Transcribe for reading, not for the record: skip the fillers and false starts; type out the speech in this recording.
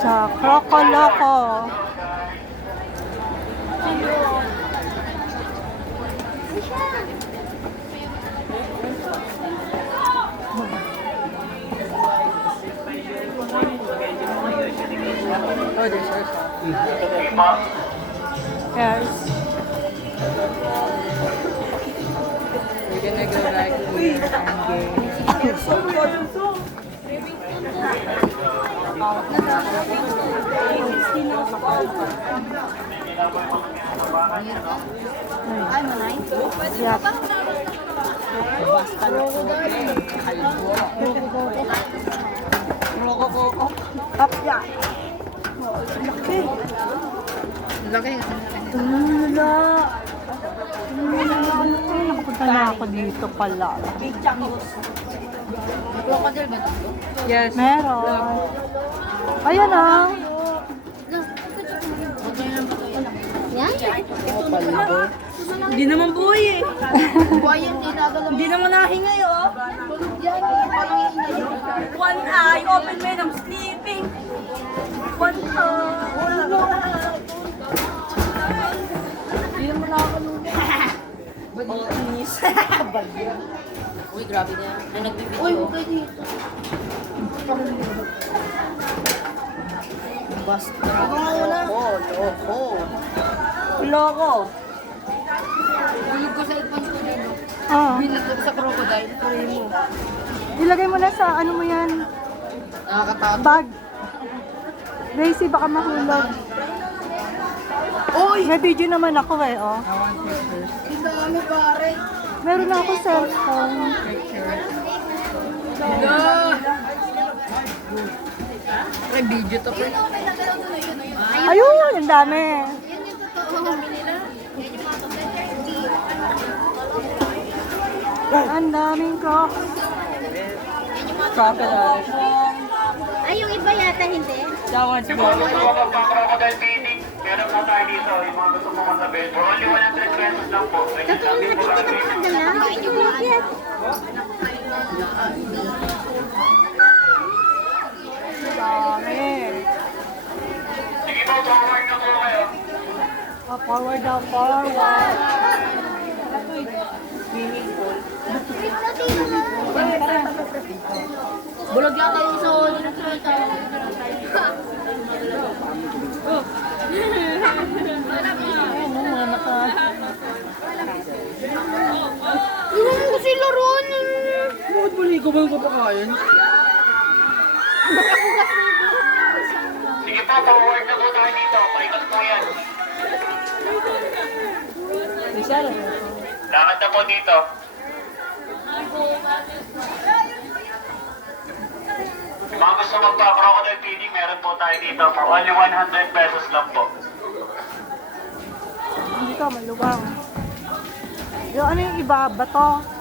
Sa Croco Loco. Oh, there's yours. Yes. We're gonna go back here and get... Ano, 9? Yeah. Basta na po. Kalbo. Roko. Up ya. Laki. Laki. Tula. Nakapunta na ako dito pala. Crocodile ba ito? Yes. Meron. Ayan ah. Yan? Hindi naman buhay eh. Buhay yan, Hindi naman nahingay oh. yan, parang hingay. One eye, open man, I'm sleeping. One eye. Hindi naman nakakalunod. Inis. Uy, grabe na yan. Ay, nagbibigyo. Uy, huwag kayo dito. Basta. Loko. Loko. Tulog ko sa ipon ko dito. Ah. Binatog sa crocodile. Tuloy mo. Ilagay mo na sa ano mo yan. Nakakatakot. Bag. Gracie, baka mahulog. Uy! May video naman ako eh, oh. I want pictures. Ang dami pare. Meron na ako cellphone. May video to pre. Ayun, ang dami. Yan yung totoo. Dami nila. Yan yung mga Ang daming crocs. Crocodile. Ay, yung iba yata hindi. That one's Yung more. mga gusto mo magpa-crocodile feeding, meron po tayo dito. Yung mga gusto mo magsabihin, for only 100 pesos lang po. So, yung sabi mo lang dito. Ay, yung bakit? Dami. Sige po, forward na po kayo. Oh, forward daw, forward. Bulag yata yung isa. Ayan, oh, mga naka... Ano si Laron? Bakit bali ko ba yung kapakain? Sige po, forward na po tayo dito. Paikot po yan. Lakad na po dito. Yung mga gusto magpa-crocodile feeding, meron po tayo dito. For only 100 pesos lang po. Dito, maluwang. Yung ano yung iba, bato.